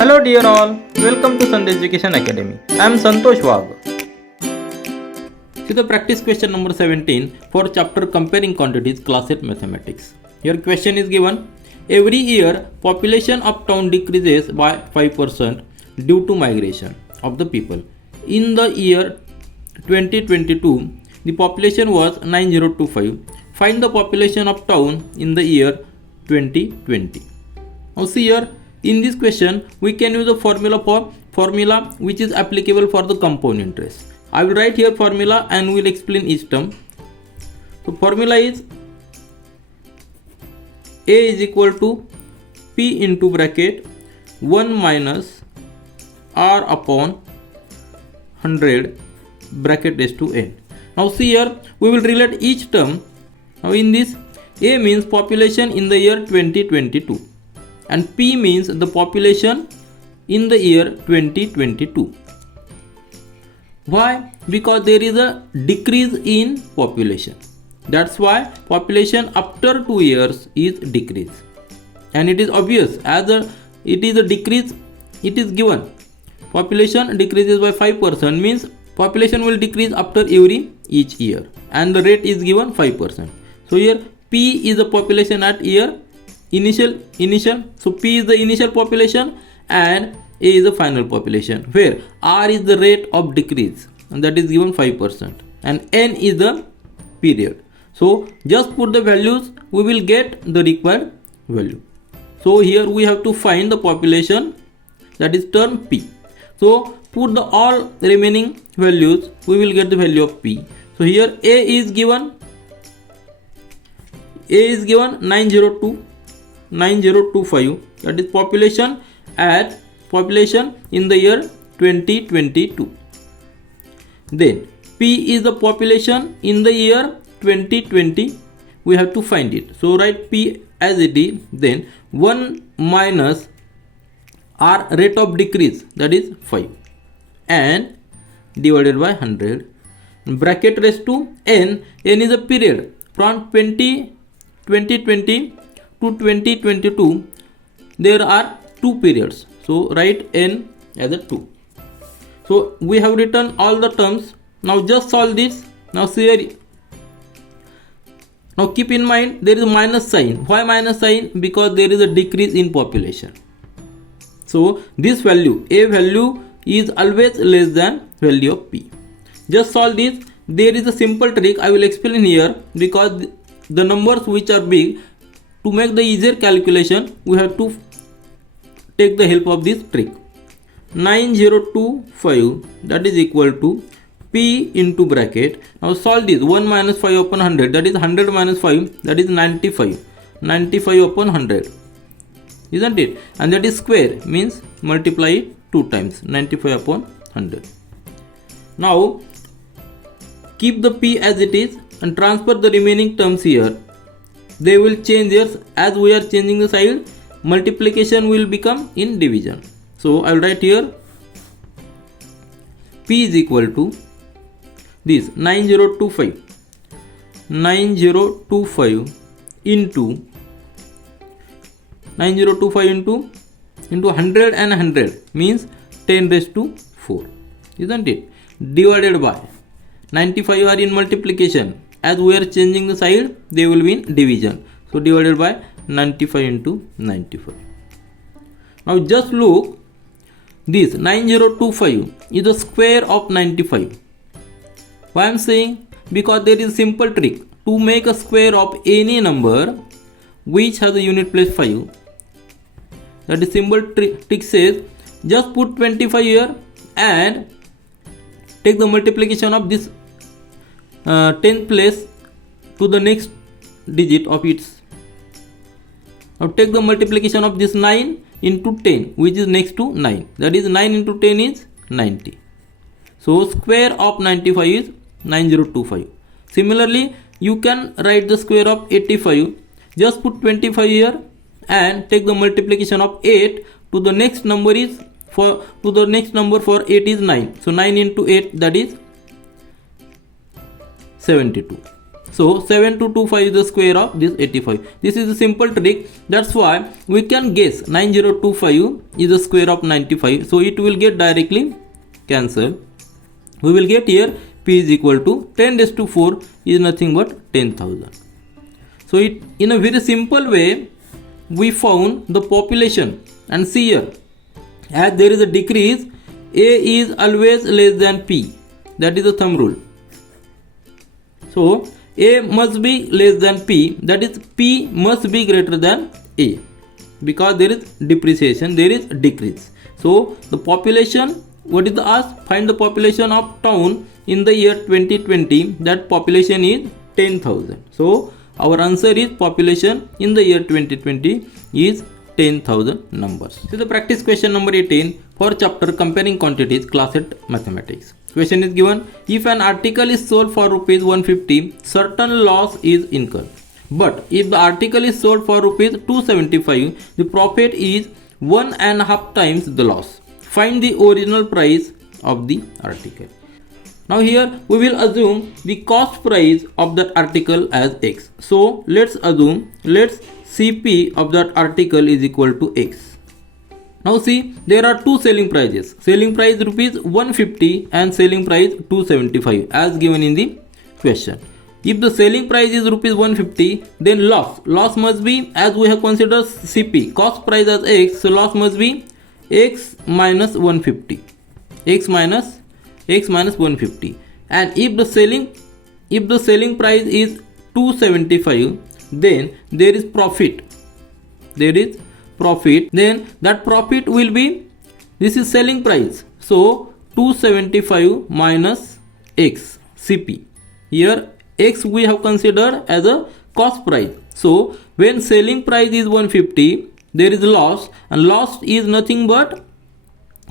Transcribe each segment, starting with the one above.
Hello dear all, welcome to Sandhya Education Academy. I am Santosh Wag. See the practice question number 17 for chapter comparing quantities class 8 mathematics. Here question is given. Every year population of town decreases by 5% due to migration of the people. In the year 2022 the population was 9025. Find the population of town in the year 2020. Now see here, in this question we can use a formula which is applicable for the compound interest. I will write here formula and will explain each term. So formula is A is equal to P into bracket 1 minus R upon 100 bracket raised to n. Now see here, we will relate each term. Now in this, A means population in the year 2022 and P means the population in the year 2022. Why? Because there is a decrease in population. That's why population after 2 years is decrease. And it is obvious, as it is a decrease, it is given. Population decreases by 5% means population will decrease after each year. And the rate is given 5%. So here P is the population at year initial. So P is the initial population and A is the final population, where R is the rate of decrease and that is given 5% and N is the period. So just put the values, we will get the required value. So here we have to find the population, that is term P. So put the all remaining values, we will get the value of P. So here A is given 9025, that is population in the year 2022. Then P is the population in the year 2020. We have to find it. So write P as it is. Then 1 minus R rate of decrease, that is 5, and divided by 100. Bracket raised to n. N is a period from 2020 to 2022. There are 2 periods. So write n as a 2. So we have written all the terms. Now just solve this. Now see here. Now keep in mind there is a minus sign. Why minus sign? Because there is a decrease in population. So this value, A value, is always less than value of P. Just solve this. There is a simple trick I will explain here, because the numbers which are big, to make the easier calculation we have to take the help of this trick. 9025, that is equal to P into bracket. Now solve this. 1 minus 5 upon 100, that is 100 minus 5, that is 95. 95 upon 100, isn't it? And that is square, means multiply it 2 times. 95 upon 100. Now keep the P as it is and transfer the remaining terms here. They will change here as we are changing the sign. Multiplication will become in division. So I will write here P is equal to this 9025 into 100 and 100 means 10 raised to 4, isn't it? Divided by 95 are in multiplication. As we are changing the side, they will be in division. So divided by 95 into 95. Now just look, this 9025 is the square of 95. Why I am saying? Because there is a simple trick to make a square of any number which has a unit place 5. That is simple trick says, just put 25 here and take the multiplication of this 10th place to the next digit of its. Now take the multiplication of this 9 into 10, which is next to 9. That is 9 into 10 is 90. So square of 95 is 9025. Similarly, you can write the square of 85. Just put 25 here and take the multiplication of 8 to the next number for 8 is 9. So 9 into 8, that is 72. So 7225 is the square of this 85. This is a simple trick. That's why we can guess 9025 is the square of 95. So it will get directly cancelled. We will get here P is equal to 10 raised to 4 is nothing but 10,000. So it, in a very simple way, we found the population, and see here, as there is a decrease, A is always less than P. That is the thumb rule. So A must be less than P, that is P must be greater than A, because there is depreciation, there is decrease. So the population, what is the ask? Find the population of town in the year 2020. That population is 10,000. So our answer is population in the year 2020 is 10,000 numbers. So the practice question number 18 for chapter comparing quantities, class 8 mathematics. Question is given: if an article is sold for rupees 150, certain loss is incurred. But if the article is sold for rupees 275, the profit is 1.5 times the loss. Find the original price of the article. Now here we will assume the cost price of that article as X. So let's assume, let's CP of that article is equal to X. Now see, there are two selling prices. Selling price rupees 150 and selling price 275 as given in the question. If the selling price is rupees 150, then loss must be, as we have considered CP, cost price as X, so loss must be X minus 150. X minus 150. And if the selling price is 275, then there is profit. Then that profit will be, this is selling price, so 275 minus X CP. Here X we have considered as a cost price. So when selling price is 150, there is loss, and loss is nothing but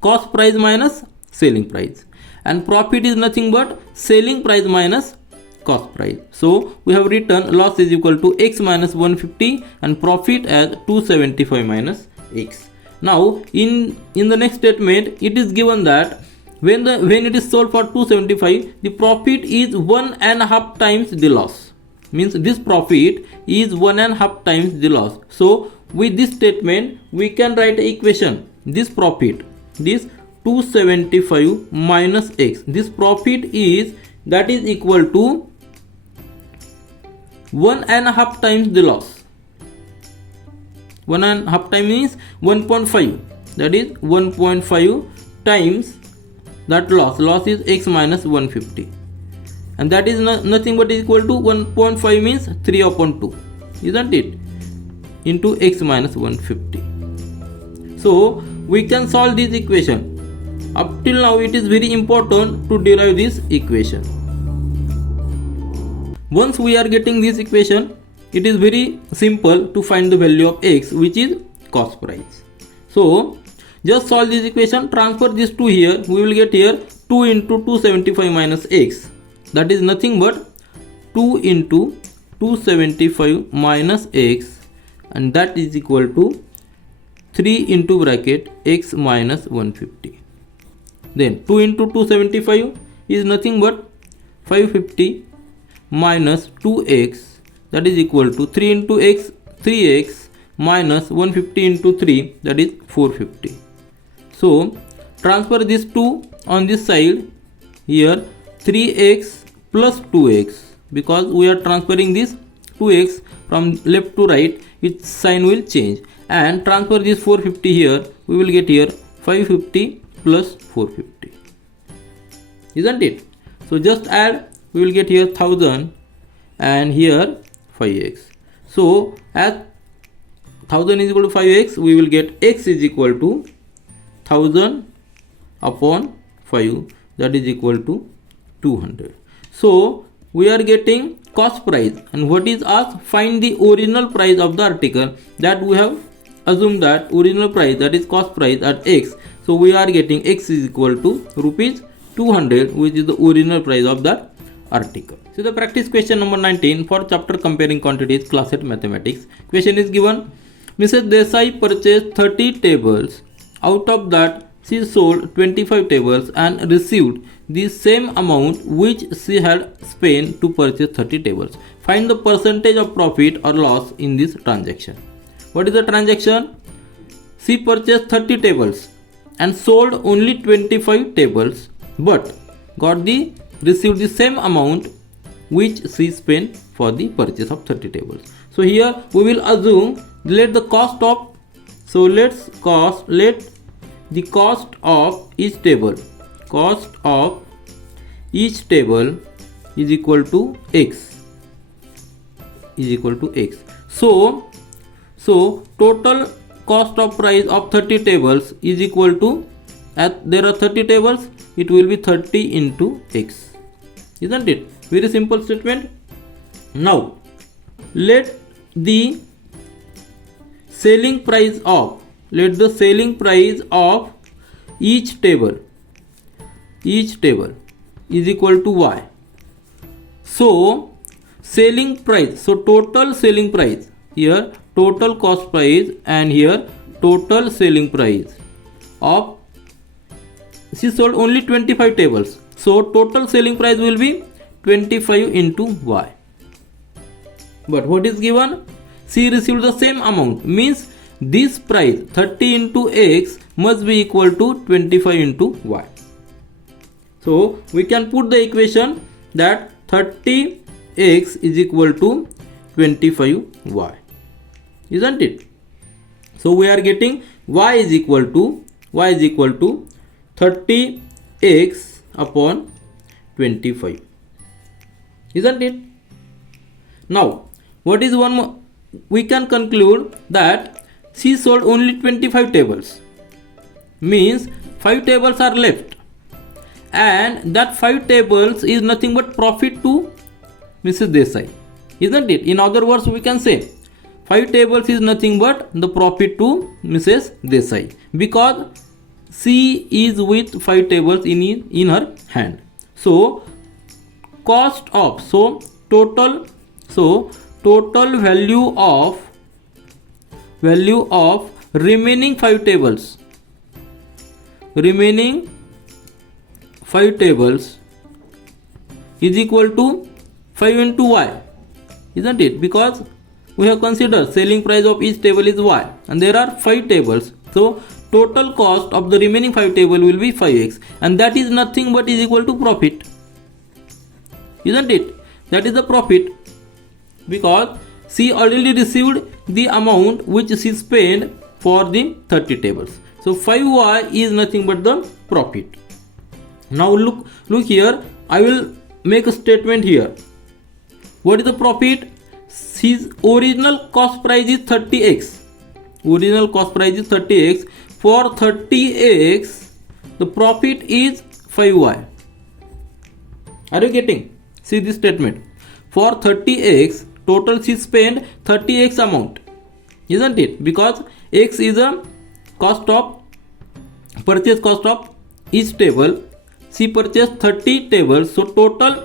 cost price minus selling price, and profit is nothing but selling price minus cost price. So we have written loss is equal to X minus 150 and profit as 275 minus X. Now in the next statement it is given that when it is sold for 275, the profit is 1.5 times the loss. Means this profit is 1.5 times the loss. So with this statement we can write an equation. This profit, this 275 minus X, this profit is, that is equal to 1.5 times the loss. 1.5 times means 1.5, that is 1.5 times that loss is X minus 150, and that is nothing but equal to 1.5 means 3 upon 2, isn't it, into X minus 150. So we can solve this equation. Up till now it is very important to derive this equation. Once we are getting this equation, it is very simple to find the value of X, which is cost price. So just solve this equation, transfer this to here, we will get here 2 into 275 minus X, that is nothing but 2 into 275 minus X, and that is equal to 3 into bracket X minus 150. Then 2 into 275 is nothing but 550 minus 2x, that is equal to 3 into x, 3x minus 150 into 3, that is 450. So transfer this 2 on this side, here 3x plus 2x, because we are transferring this 2x from left to right, its sign will change, and transfer this 450 here, we will get here 550 plus 450, isn't it? So just add, we will get here 1000 and here 5x. So as 1000 is equal to 5x, we will get x is equal to 1000 upon 5, that is equal to 200. So we are getting cost price, and what is asked? Find the original price of the article. That we have assumed that original price, that is cost price, at x. So we are getting x is equal to rupees 200, which is the original price of that article. So the practice question number 19 for chapter comparing quantities, class 8 mathematics. Question is given: Mrs. Desai purchased 30 tables. Out of that, she sold 25 tables and received the same amount which she had spent to purchase 30 tables. Find the percentage of profit or loss in this transaction. What is the transaction? She purchased 30 tables and sold only 25 tables, but received the same amount which she spent for the purchase of 30 tables. So here we will assume, let the cost of each table is equal to x. So total cost of price of 30 tables is equal to, as there are 30 tables, it will be 30 into x. Isn't it? Very simple statement. Now let the selling price of each table is equal to y. So total selling price, here total cost price and here total selling price of, she sold only 25 tables, so total selling price will be 25 into y. But what is given? She received the same amount, means this price 30 into x must be equal to 25 into y. So we can put the equation that 30x is equal to 25y. Isn't it? So we are getting y is equal to 30x upon 25. Isn't it? Now what is one more? We can conclude that she sold only 25 tables, means 5 tables are left, and that 5 tables is nothing but profit to Mrs. Desai. Isn't it? In other words, we can say 5 tables is nothing but the profit to Mrs. Desai, because she is with 5 tables in her hand. So total value of remaining 5 tables is equal to 5 into y. Isn't it? Because we have considered selling price of each table is y, and there are 5 tables, so total cost of the remaining 5 table will be 5x, and that is nothing but is equal to profit. Isn't it? That is the profit, because she already received the amount which she spent for the 30 tables. So 5y is nothing but the profit. Now look here, I will make a statement here. What is the profit? His original cost price is 30x. For 30x, the profit is 5y. Are you getting? See this statement. For 30x, total she spent 30x amount. Isn't it? Because x is a purchase cost of each table. She purchased 30 tables, so total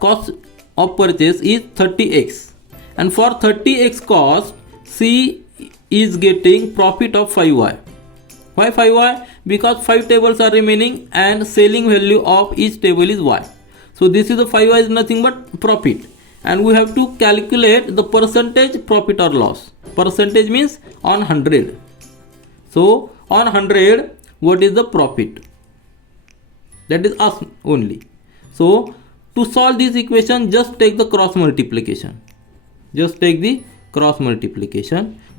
cost of purchase is 30x. And for 30x cost, she is getting profit of 5y. Why 5y? Because 5 tables are remaining and selling value of each table is y. So this is the 5y is nothing but profit. And we have to calculate the percentage profit or loss. Percentage means on 100. So on 100, what is the profit? That is us only. So to solve this equation, just take the cross multiplication. We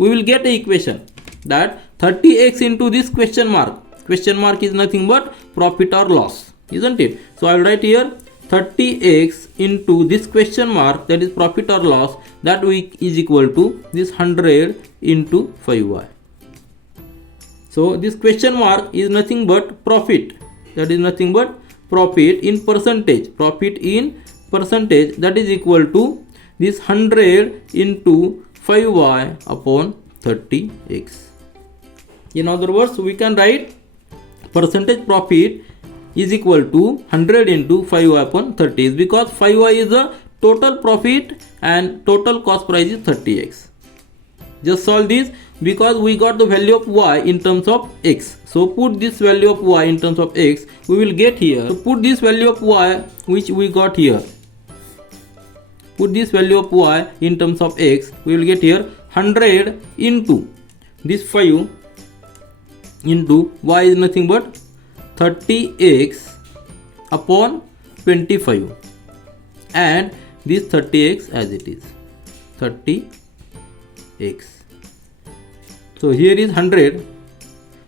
will get an equation that 30x into this question mark is nothing but profit or loss. Isn't it? So I will write here 30x into this question mark, that is profit or loss, that is equal to this 100 into 5y. So this question mark is nothing but profit, that is nothing but profit in percentage, that is equal to this 100 into 5y upon 30x. In other words, we can write percentage profit is equal to 100 into 5y upon 30x, because 5y is the total profit and total cost price is 30x. Just solve this because we got the value of y in terms of x. So put this value of y in terms of x, we will get here. So put this value of y which we got here. Put this value of y in terms of x, we will get here 100 into this 5 into y is nothing but 30x upon 25 and this 30x as it is 30x. So here is 100.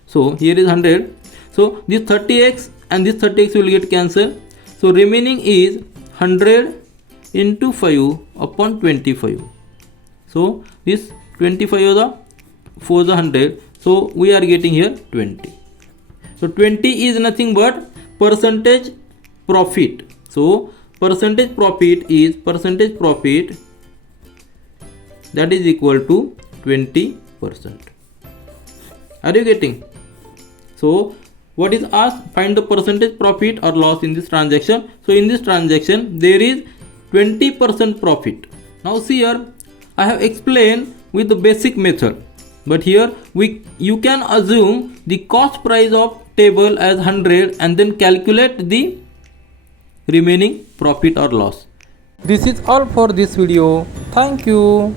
So here is 100. So this 30x and this 30x will get cancelled. So remaining is 100 into 5 upon 25. So this 25 is the 4 is the 100. So we are getting here 20. So 20 is nothing but percentage profit. So percentage profit is percentage profit that is equal to 20%. Are you getting? So what is asked? Find the percentage profit or loss in this transaction. So in this transaction there is 20% profit. Now see here, I have explained with the basic method, but here you can assume the cost price of table as 100 and then calculate the remaining profit or loss. This is all for this video. Thank you.